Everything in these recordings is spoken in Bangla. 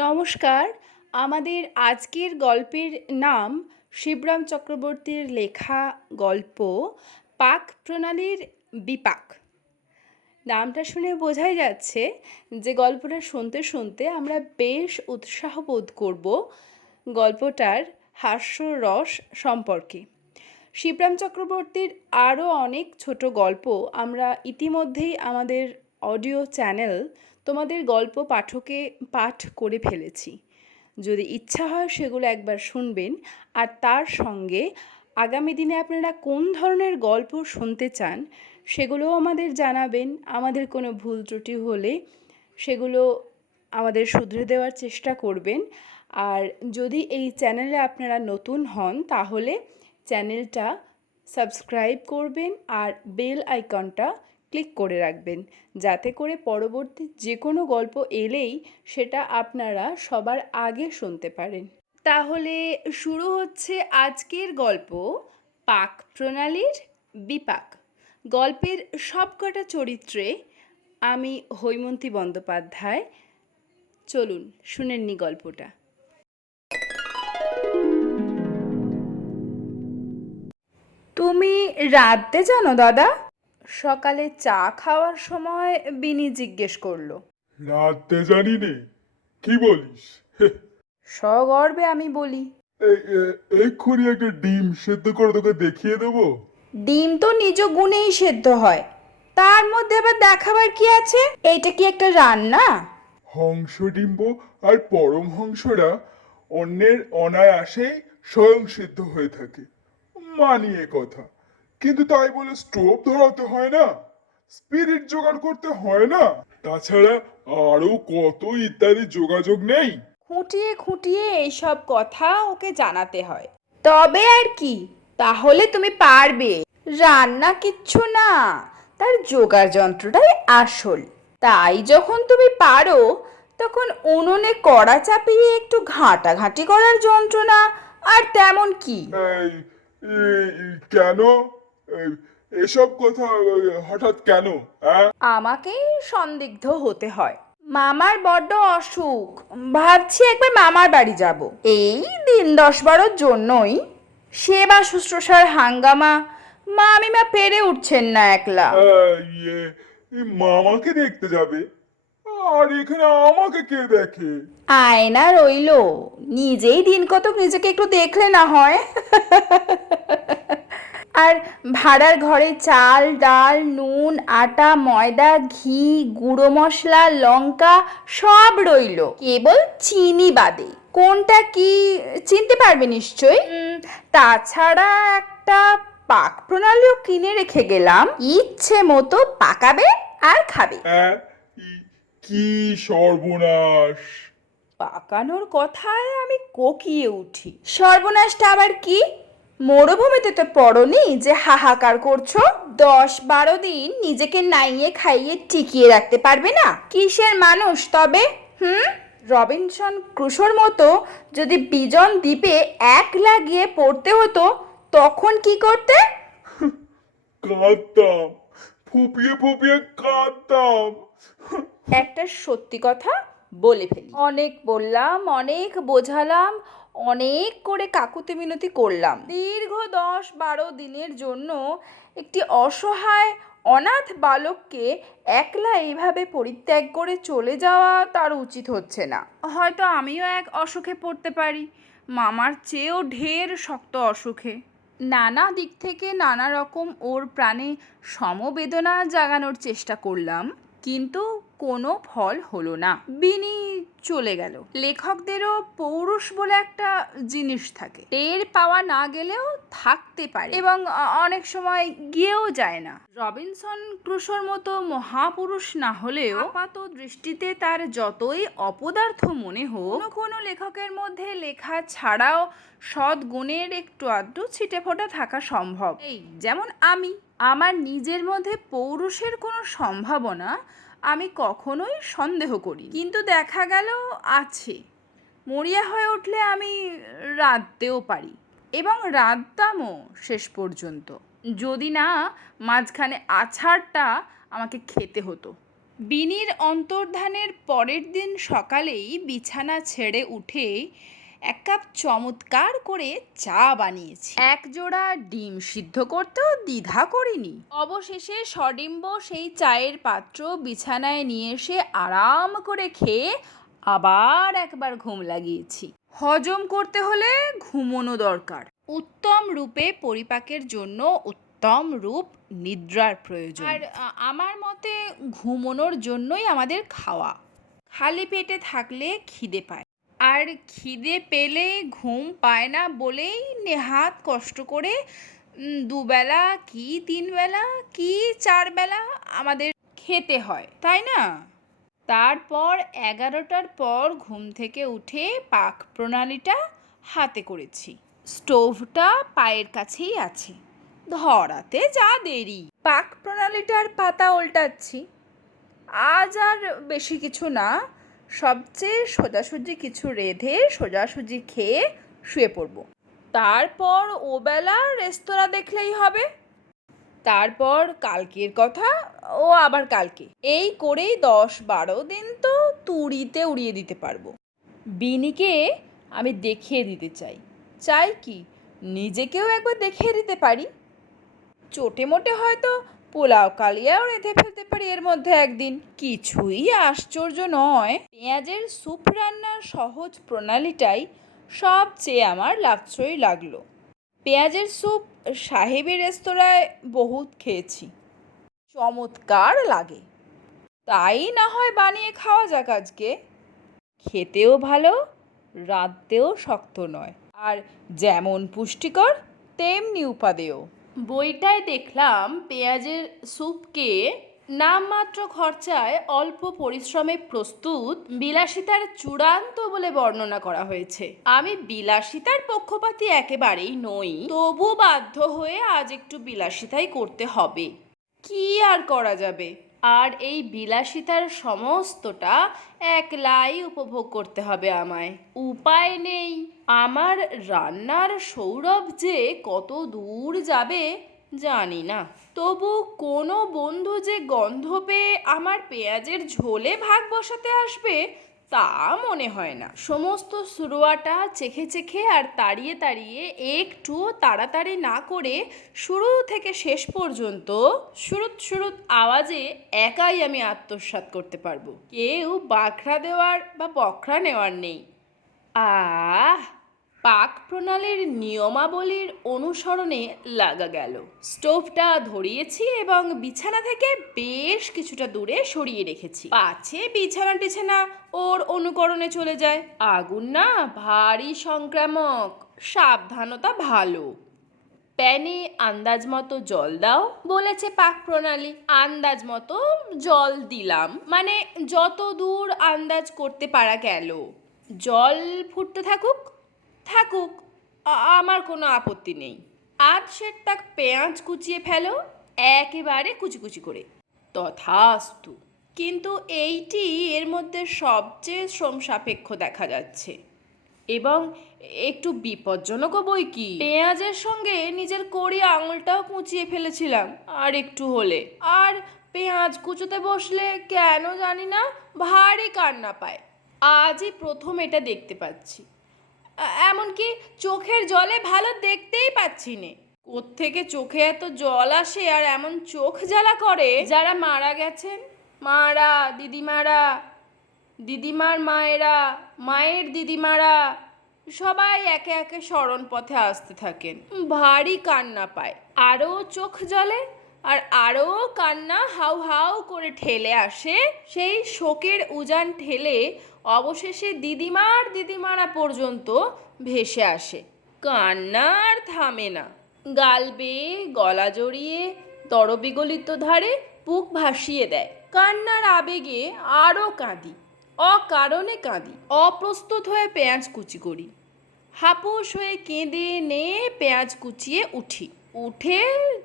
নমস্কার। আমাদের আজকের গল্পের নাম শিবরাম চক্রবর্তীর লেখা গল্প পাক প্রণালীর বিপাক। নামটা শুনে বোঝাই যাচ্ছে যে গল্পটা শুনতে শুনতে আমরা বেশ উৎসাহ বোধ করব গল্পটার হাস্যরস সম্পর্কে। শিবরাম চক্রবর্তীর আরও অনেক ছোট গল্প আমরা ইতিমধ্যেই আমাদের অডিও চ্যানেল তোমাদের গল্প পাঠকে পাঠ করে ফেলেছি। যদি ইচ্ছা হয় সেগুলো একবার শুনবেন, আর তার সঙ্গে আগামী দিনে আপনারা কোন ধরনের গল্প শুনতে চান সেগুলোও আমাদের জানাবেন। আমাদের কোনো ভুল ত্রুটি হলে সেগুলো আমাদের শুধরে দেওয়ার চেষ্টা করবেন। আর যদি এই চ্যানেলে আপনারা নতুন হন তাহলে চ্যানেলটা সাবস্ক্রাইব করবেন আর বেল আইকনটা ক্লিক করে রাখবেন, যাতে করে পরবর্তী যে কোনো গল্প এলেই সেটা আপনারা সবার আগে শুনতে পারেন। তাহলে শুরু হচ্ছে আজকের গল্প পাক প্রণালীর বিপাক। গল্পের সবকটা চরিত্রে আমি হৈমন্তী বন্দ্যোপাধ্যায়। চলুন শুনেননি গল্পটা। তুমি রাঁধতে জানো দাদা? সকালে চা খাওয়ার সময় বিনি জিজ্ঞেস করলো। রাঁধতে জানি নে। কি বলিস? সগর্বে আমি বলি, এক্ষুনি একটা ডিম সেদ্ধ করে তোকে দেখিয়ে দেবো। ডিম তো নিজ গুণেই সেদ্ধ হয়, তার মধ্যে আবার দেখাবার কি আছে? এইটা কি একটা রান্না? হংস ডিম্ব আর পরমহংসরা অন্যের অনায়াসেই স্বয়ং সিদ্ধ হয়ে থাকে, মানি এ কথা। কিন্তু তাই বলে স্টোভ ধরাতে হয় না, স্পিরিট জোগাড় করতে হয় না, তাছাড়া আরো কত ইত্যাদি যোগাযোগ নেই। খুঁটিয়ে খুঁটিয়ে এইসব কথা ওকে জানাতে হয়, তবে আর কি। তাহলে তুমি পারবে। রান্না কিচ্ছু না, তার জোগাড় যন্ত্রটাই আসল। তাই যখন তুমি পারো তখন উনুনে কড়া চাপিয়ে একটু ঘাঁটাঘাঁটি করার যন্ত্রণা আর তেমন কি। এই, কেন? এই, এসব কথা হঠাৎ কেন? হ্যাঁ, আমাকেই সন্দিগ্ধ হতে হয়। মামার বড্ড অসুখ, ভাবছি একবার মামার বাড়ি যাব। এই দিন 10-12 জন্যই। সেবা শুশ্রূষার হাঙ্গামা মামিমা পেরে উঠছেন না একলা। ইয়ে, মামাকে দেখতে যাবে? আর এখানে আমাকে কে দেখে? আয়না রইলো, নিজেই দিন কতক নিজেকে একটু দেখলে না হয়। আর ভাড়ার ঘরে চাল ডাল নুন আটা ময়দা ঘি গুঁড়ো মশলা লঙ্কা সব রইলো, কেবল চিনি বাদে। কোনটা কি চিনতে পারবে নিশ্চয়ই। তাছাড়া একটা পাক প্রণালীও কিনে রেখে গেলাম, ইচ্ছে মতো পাকাবে আর খাবে। হ্যাঁ, কি সর্বনাশ! পাকানোর কথায় আমি কোকিয়ে উঠি। সর্বনাশটা আবার কি? মরুভূমিতে তো পড়নি যে হাহাকার করছো? 10-12 দিন নিজেকে নাইয়ে খাইয়ে টিকিয়ে রাখতে পারবে না? কিসের মানুষ তবে? রবিনসন ক্রুশোর মতো যদি বিজন দ্বীপে একলা গিয়ে পড়তে হতো তখন কি করতে? কাঁদতাম, ফুপিয়ে ফুপিয়ে কাঁদতাম। একটা সত্যি কথা বলে ফেলি। অনেক বললাম, অনেক বোঝালাম, অনেক করে কাকুতি মিনতি করলাম। দীর্ঘ 10-12 দিনের জন্য একটি অসহায় অনাথ বালককে একলা এইভাবে পরিত্যাগ করে চলে যাওয়া তার উচিত হচ্ছে না। হয়তো আমিও এক অসুখে পড়তে পারি, মামার চেয়েও ঢের শক্ত অসুখে। নানা দিক থেকে নানা রকম ওর প্রাণে সমবেদনা জাগানোর চেষ্টা করলাম, কিন্তু কোনো ফল হলো না। বিনি চলে গেল। লেখকদেরও পৌরুষ বলে একটা জিনিস থাকে, টের পাওয়া না গেলেও থাকতে পারে এবং অনেক সময় গিয়েও যায় না। রবিনসন ক্রুশোর মতো মহাপুরুষ না হলেও আপাত দৃষ্টিতে তার যতই অপদার্থ মনে হোক, কোনো লেখকের মধ্যে লেখা ছাড়াও সদ্গুণের একটু আধটু ছিটে ফোটা থাকা সম্ভব। এই যেমন আমি, আমার নিজের মধ্যে পৌরুষের কোনো সম্ভাবনা আমি কখনোই সন্দেহ করি, কিন্তু দেখা গেল আছে। মরিয়া হয়ে উঠলে আমি রাঁধতেও পারি এবং রাঁধতামও শেষ পর্যন্ত, যদি না মাঝখানে আছাড়টা আমাকে খেতে হতো। বিনির অন্তর্ধানের পরের দিন সকালেই বিছানা ছেড়ে উঠে এক কাপ চমৎকার করে চা বানিয়েছি। এক জোড়া ডিম সিদ্ধ করতেও দ্বিধা করিনি। অবশেষে সডিম্ব সেই চায়ের পাত্র বিছানায় নিয়ে এসে আরাম করে খেয়ে আবার একবার ঘুম লাগিয়েছি। হজম করতে হলে ঘুমোনো দরকার। উত্তম রূপে পরিপাকের জন্য উত্তম রূপ নিদ্রার প্রয়োজন। আর আমার মতে ঘুমোনোর জন্যই আমাদের খাওয়া। খালি পেটে থাকলে খিদে পায়, আর খিদে পেলে ঘুম পায় না বলেই নেহাত কষ্ট করে দুবেলা কি তিনবেলা কি চারবেলা আমাদের খেতে হয়, তাই না? তারপর 11টার পর ঘুম থেকে উঠে পাক প্রণালীটা হাতে করেছি। স্টোভটা পায়ের কাছেই আছে, ধরাতে যা দেরি। পাক প্রণালীটার পাতা উল্টাচ্ছি। আজ আর বেশি কিছু না, সবচেয়ে সোজাসুজি কিছু রেঁধে সোজাসুজি খেয়ে শুয়ে পড়ব। তারপর ওবেলা রেস্তোরাঁ দেখলেই হবে। তারপর কালকের কথা ও আবার কালকে, এই করেই 10-12 দিন তো তুড়িতে উড়িয়ে দিতে পারবো। বিনিকে আমি দেখিয়ে দিতে চাই, চাই কি নিজেকেও একবার দেখিয়ে দিতে পারি। চোটে মোটে হয়তো পোলাও কালিয়াও রেঁধে ফেলতে পারি এর মধ্যে একদিন। কিছুই আশ্চর্য নয়। পেঁয়াজের স্যুপ রান্নার সহজ প্রণালীটাই সবচেয়ে আমার লাভজয়ী লাগলো। পেঁয়াজের স্যুপ সাহেবী রেস্তোরাঁয় বহুত খেয়েছি, চমৎকার লাগে। তাই না হয় বানিয়ে খাওয়া যাক আজকে। খেতেও ভালো, রাঁধতেও শক্ত নয়, আর যেমন পুষ্টিকর তেমনি উপাদেয়। বইটায় দেখলাম পেঁয়াজের স্যুপকে নামমাত্র খরচায় অল্প পরিশ্রমে প্রস্তুত বিলাসিতার চূড়ান্ত বলে বর্ণনা করা হয়েছে। আমি বিলাসিতার পক্ষপাতী একেবারেই নই, তবু বাধ্য হয়ে আজ একটু বিলাসিতাই করতে হবে। কি আর করা যাবে? আর এই বিলাসিতার সমস্তটা একলাই উপভোগ করতে হবে আমায়, উপায় নেই। আমার রান্নার সৌরভ যে কত দূর যাবে জানি না, তবু কোনো বন্ধু যে গন্ধ পেয়ে আমার পেঁয়াজের ঝোলে ভাগ বসাতে আসবে তা মনে হয় না। সমস্ত শুরুয়াটা চেখে চেখে আর তাড়িয়ে তাড়িয়ে একটুও তাড়াতাড়ি না করে শুরু থেকে শেষ পর্যন্ত শুরুত শুরুত আওয়াজে একাই আমি আত্মসাৎ করতে পারবো। কেউ বাখরা দেওয়ার বা বখরা নেওয়ার নেই। আহ, পাক প্রণালীর নিয়মাবলীর অনুসরণে লাগা গেল। স্টোভটা ধরিয়েছি এবং বিছানা থেকে বেশ কিছুটা দূরে সরিয়ে রেখেছি, পাছে বিছানা টিছানা ওর অনুকরণে চলে যায়। আগুন না ভারী সংক্রামক, সাবধানতা ভালো। প্যানে আন্দাজ মতো জল দাও বলেছে পাক প্রণালী। আন্দাজ মতো জল দিলাম, মানে যত দূর আন্দাজ করতে পারা গেল। জল ফুটতে থাকুক থাকুক, আমার কোনো আপত্তি নেই। আধ সেরটা পেঁয়াজ কুচিয়ে ফেলো, একেবারে কুচি কুচি করে। তথাস্তু। কিন্তু এইটি এর মধ্যে সবচেয়ে শ্রম সাপেক্ষ দেখা যাচ্ছে, এবং একটু বিপজ্জনকও বই কি। পেঁয়াজের সঙ্গে নিজের কড়ি আঙুলটাও কুচিয়ে ফেলেছিলাম আর একটু হলে। আর পেঁয়াজ কুচোতে বসলে কেন জানি না ভারী কান্না পায়। আজই প্রথম এটা দেখতে পাচ্ছি। এমনকি চোখের জলে ভালো দেখতেই পাচ্ছি নে। কোত্থেকে চোখে এত জল আসে আর এমন চোখ জ্বালা করে? যারা মারা গেছেন, মারা দিদিমারা, দিদিমার মায়েরা, মায়ের দিদিমারা সবাই একে একে স্মরণ পথে আসতে থাকেন, ভারী কান্না পায়, আরও চোখ জ্বলে, আর আরও কান্না হাউ হাউ করে ঠেলে আসে। সেই শোকের উজান ঠেলে অবশেষে দিদিমারা পর্যন্ত ভেসে আসে। কান্না আর থামে না, গাল বেয়ে গলা জড়িয়ে তরবিগলিত ধারে বুক ভাসিয়ে দেয়। কান্নার আবেগে আরও কাঁদি, অকারণে কাঁদি। অপ্রস্তুত হয়ে পেঁয়াজ কুচি করি, হাপুস হয়ে কেঁদে নে পেঁয়াজ কুচিয়ে উঠি। উঠে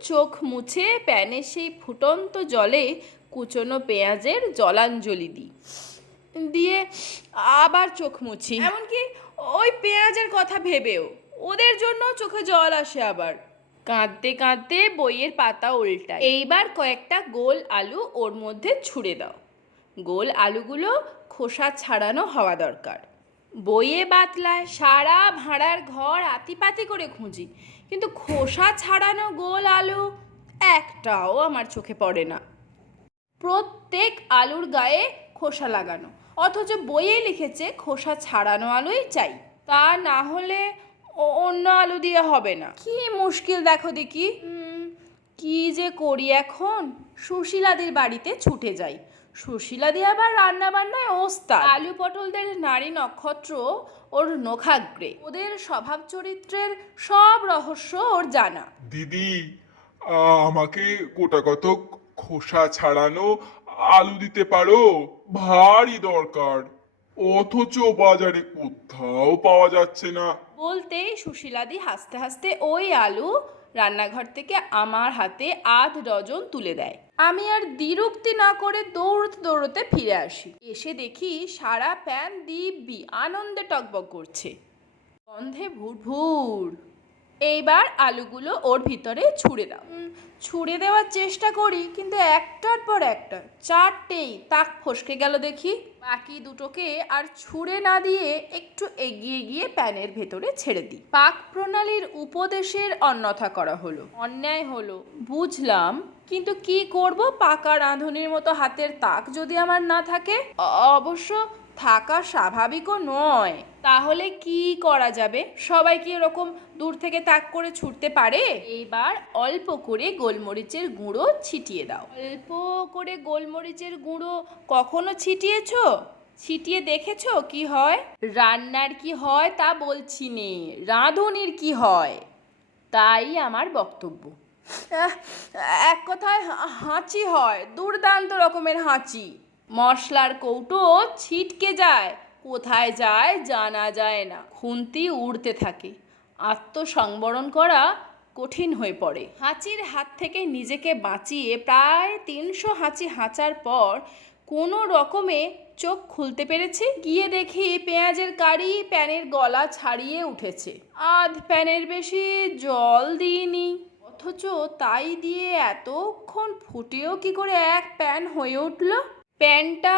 চোখ মুছে প্যানে সেই ফুটন্ত জলে কুচনো পেঁয়াজের জলাঞ্জলি দিই, দিয়ে আবার চোখ মুছি। এমনকি ওই পেঁয়াজের কথা ভেবেও ওদের জন্য চোখে জল আসে আবার। কাঁদতে কাঁদতে বইয়ের পাতা উল্টাই। এইবার কয়েকটা গোল আলু ওর মধ্যে ছুঁড়ে দাও, গোল আলুগুলো খোসা ছাড়ানো হওয়া দরকার। বইয়ে বাতলায় সারা ভাঁড়ার ঘর আতিপাতি করে খুঁজি, কিন্তু খোসা ছাড়ানো গোল আলু একটাও আমার চোখে পড়ে না। প্রত্যেক আলুর গায়ে খোসা লাগানো, অথচ বইয়ে লিখেছে খোসা ছাড়ানো আলুই চাই। তা না হলে অন্য আলু দিয়ে হবে না। কি মুশকিল দেখো দেখি। কি যে করি এখন। সুশীলাদির বাড়িতে ছুটে যাই। সুশীলাদি আবার রান্না বান্নায় ওস্তাদ। আলু পটলদের নারী নক্ষত্র ওর নখাগ্রে। ওদের স্বভাব চরিত্রের সব রহস্য ওর জানা। দিদি, আমাকে গোটা কতক খোসা ছাড়ানো আলু দিতে পারো? ভারী দরকার, অথচ বাজারে কোথাও পাওয়া যাচ্ছে না। বলতেই সুশীলাদি হাসতে হাসতে ওই আলু রান্নাঘর থেকে আমার হাতে আধ ডজন তুলে দেয়। আমি আর দ্বিরুক্তি না করে দৌড়তে দৌড়তে ফিরে আসি। এসে দেখি সারা প্যান দিব্যি আনন্দে টকবক করছে, গন্ধে ভুরভুর। এইবার আলুগুলো ওর ভিতরে ছুঁড়ে দাও। ছুঁড়ে দেওয়ার চেষ্টা করি, কিন্তু একটার পর একটা চারটেই তাক ফসকে গেল দেখি। বাকি দুটোকে আর ছুঁড়ে না দিয়ে একটু এগিয়ে গিয়ে প্যানের ভেতরে ছেড়ে দিই। পাক প্রণালীর উপদেশের অন্যথা করা হলো, অন্যায় হলো বুঝলাম, কিন্তু কি করব, পাকা রাঁধুনির মতো হাতের তাক যদি আমার না থাকে। অবশ্য থাকা স্বাভাবিকও নয়। তাহলে কি করা যাবে? সবাই কি এরকম দূর থেকে তাক করে ছুটতে পারে? এইবার অল্প করে গোলমরিচের গুঁড়ো ছিটিয়ে দাও। অল্প করে গোলমরিচের গুঁড়ো কখনো ছিটিয়েছো? ছিটিয়ে দেখেছো কি হয়? রান্নার কি হয় তা বলছি নে, রাঁধুনির কি হয় তাই আমার বক্তব্য। এক কথায় হাঁচি হয়, দুর্দান্ত রকমের হাঁচি। মশলার কৌটো ছিটকে যায়, কোথায় যায় জানা যায় না। খুন্তি উড়তে থাকে, আত্মসংবরণ করা কঠিন হয়ে পড়ে। হাঁচির হাত থেকে নিজেকে বাঁচিয়ে প্রায় 300 হাঁচি হাঁচার পর কোনো রকমে চোখ খুলতে পেরেছি। গিয়ে দেখি পেঁয়াজের কারি প্যানের গলা ছাড়িয়ে উঠেছে। আধ প্যানের বেশি জল দিইনি, অথচ তাই দিয়ে এতক্ষণ ফুটেও কি করে এক প্যান হয়ে উঠল? প্যানটা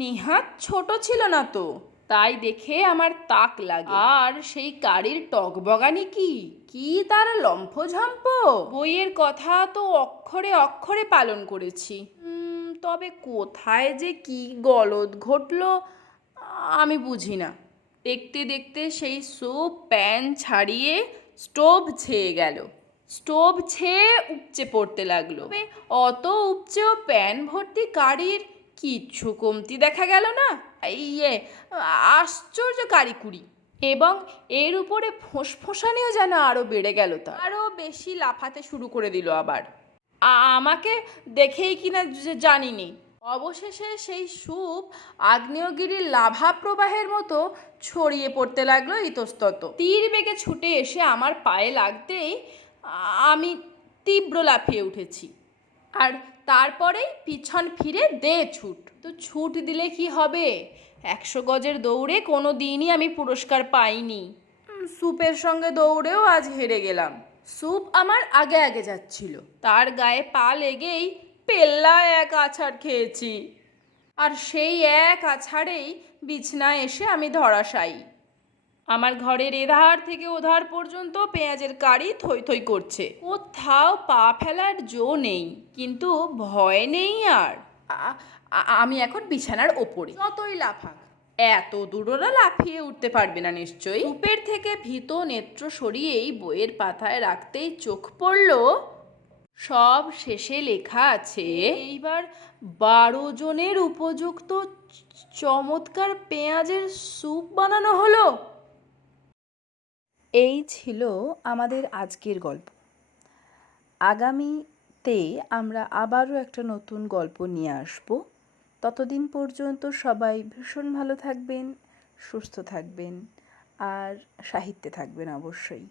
নিহাত ছোট ছিল না তো, তাই দেখে আমার তাক লাগে। আর সেই কারির টকবগানি কি কি তার লম্ফঝম্প! বইয়ের কথা তো অক্ষরে অক্ষরে পালন করেছি, তবে কোথায় যে কি গলদ ঘটল আমি বুঝি না। দেখতে দেখতে সেই স্যুপ প্যান ছাড়িয়ে স্টোভ ছেয়ে গেল। স্টোভ ছেয়ে উপচে পড়তে লাগলো। অত উপচেও প্যান ভর্তি কারির কিচ্ছু কমতি দেখা গেল না। ইয়ে, আশ্চর্য কারিকুরি! এবং এর উপরে ফোঁসফোঁসানিও যেন আরও বেড়ে গেল, তার আরও বেশি লাফাতে শুরু করে দিল আবার। আমাকে দেখেই কিনা জানিনি। অবশেষে সেই স্যুপ আগ্নেয়গিরির লাভা প্রবাহের মতো ছড়িয়ে পড়তে লাগলো ইতস্তত। তীর বেগে ছুটে এসে আমার পায়ে লাগতেই আমি তীব্র লাফিয়ে উঠেছি, আর তারপরেই পিছন ফিরে দে ছুট। তো ছুট দিলে কি হবে? 100 গজের দৌড়ে কোনো দিনই আমি পুরস্কার পাইনি। স্যুপের সঙ্গে দৌড়েও আজ হেরে গেলাম। স্যুপ আমার আগে আগে যাচ্ছিল, তার গায়ে পা লেগেই পেল্লা এক আছাড় খেয়েছি, আর সেই এক আছাড়েই বিছনায় এসে আমি ধরাশায়ী। আমার ঘরের এধার থেকে ওধার পর্যন্ত পেঁয়াজের কারি থই থই করছে। কোথাও পা ফেলার জো নেই, কিন্তু ভয় নেই আর। আমি এখন বিছানার ওপরে, যতই লাফাক এত দূররা লাফিয়ে উঠতে পারবে না নিশ্চয়ই। কূপের থেকে ভীত নেত্র সরিয়েই বইয়ের পাতায় রাখতেই চোখ পড়ল সব শেষে লেখা আছে, এইবার 12 জনের উপযুক্ত চমৎকার পেঁয়াজের স্যুপ বানানো হলো। এই ছিল আমাদের আজকের গল্প। আগামীতে আমরা আবারও একটা নতুন গল্প নিয়ে আসব। ততদিন পর্যন্ত সবাই ভীষণ ভালো থাকবেন, সুস্থ থাকবেন, আর সাহিত্যে থাকবেন অবশ্যই।